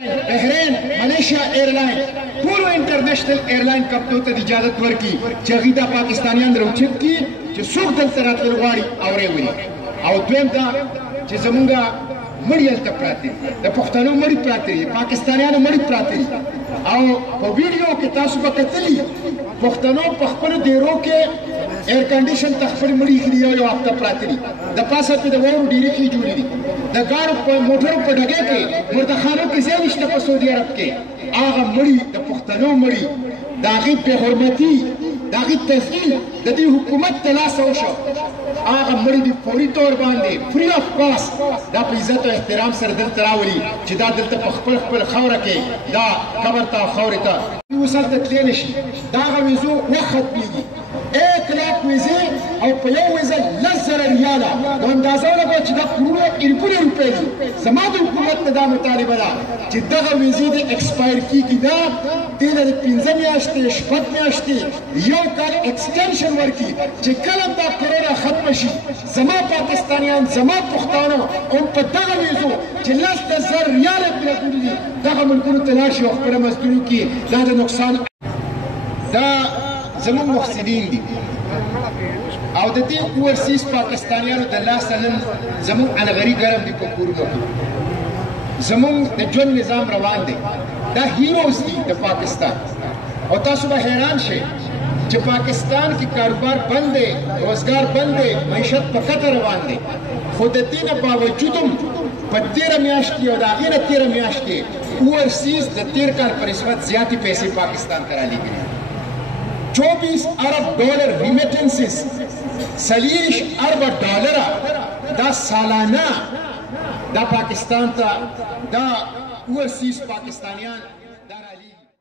Bahrain Malaysia airline ټولو انټرنیشنل ایرلاین کمپنیو ته اجازه ورکړي چې هغوی دا پاکستانیان راوچت کړي چې څوک دلته راتلل غواړي او ولي. او دویم دا چې زمونږ مړي هلته پراته دي، د پښتنو مړي پراته دي، پاکستانیانو مړي پراته دي. او په ویډیو کې تاسو به کتلي پښتنو په خپلو دیرو کې ایر کنډیشن ته خپل مړي ایښي یو هفته پراته دي، د پاسه پې د واورو ډېرې ښې جوړې دي، د ګاډو په موټرو په ډګۍ کې مردخانو کې ځای نشته په سعودي عرب کې. هغه مړي د پښتنو مړي د هغې بې حرمتي د هغې تضلیل د دې حکومت د لاسه وشو. هغه مړي د فوري طور باندې فري آف کاسټ دا په عزت او احترام سره دلته راولي چې دا دلته په خپل خاوره کې دا قبر ته او خاورې ته اوس هلته تللی نه شي. د هغه ویزو وخت ختمېږي. 1 لاک ویزې او په یو ویزه 10,000 ریاله. نو اندازه ولګوه چې دا کروڑه اربونه روپۍ دي. زما د حکومت نه دا مطالبه ده چې دغه ویزې د ایکسپایر کېږي نه، دې له د 5 میاشتې 6 میاشتې یو کال ایکسټینشن ورکړي چې کله دا کرونا ختمه شي زما پاکستانیان زما پښتانه هم په دغه ویزو چې 10,000 ریاله پرېښودي دي دغه ملکونو ته لاړ شي او خپله مزدوري وکړي. دا د نقصان دا زموږ مفسدین دي او د دې اوورسیز پاکستانیانو د لاسه نن زموږ الغري ګرم دي په کورونو کې. زموږ د ژوند نظام روان دی. دا هیروز دي د پاکستان. او تاسو به حیران شئ چې پاکستان کې کاروبار بند دی، روزګار بند دی، معیشت په خطر روان دی. خو د دې نه باوجود هم په 13 میاشت کې او د هغې نه 13 میاشت کې اوورسیز د 13 کال په نسبت زیاتې پیسې پاکستان ته رالیږلي. 24 ارب ډالر ریمیټنسز 40 ارب ډالره دا سالانه دا پاکستان ته دا اوورسیز پاکستانیان دا رالیږي.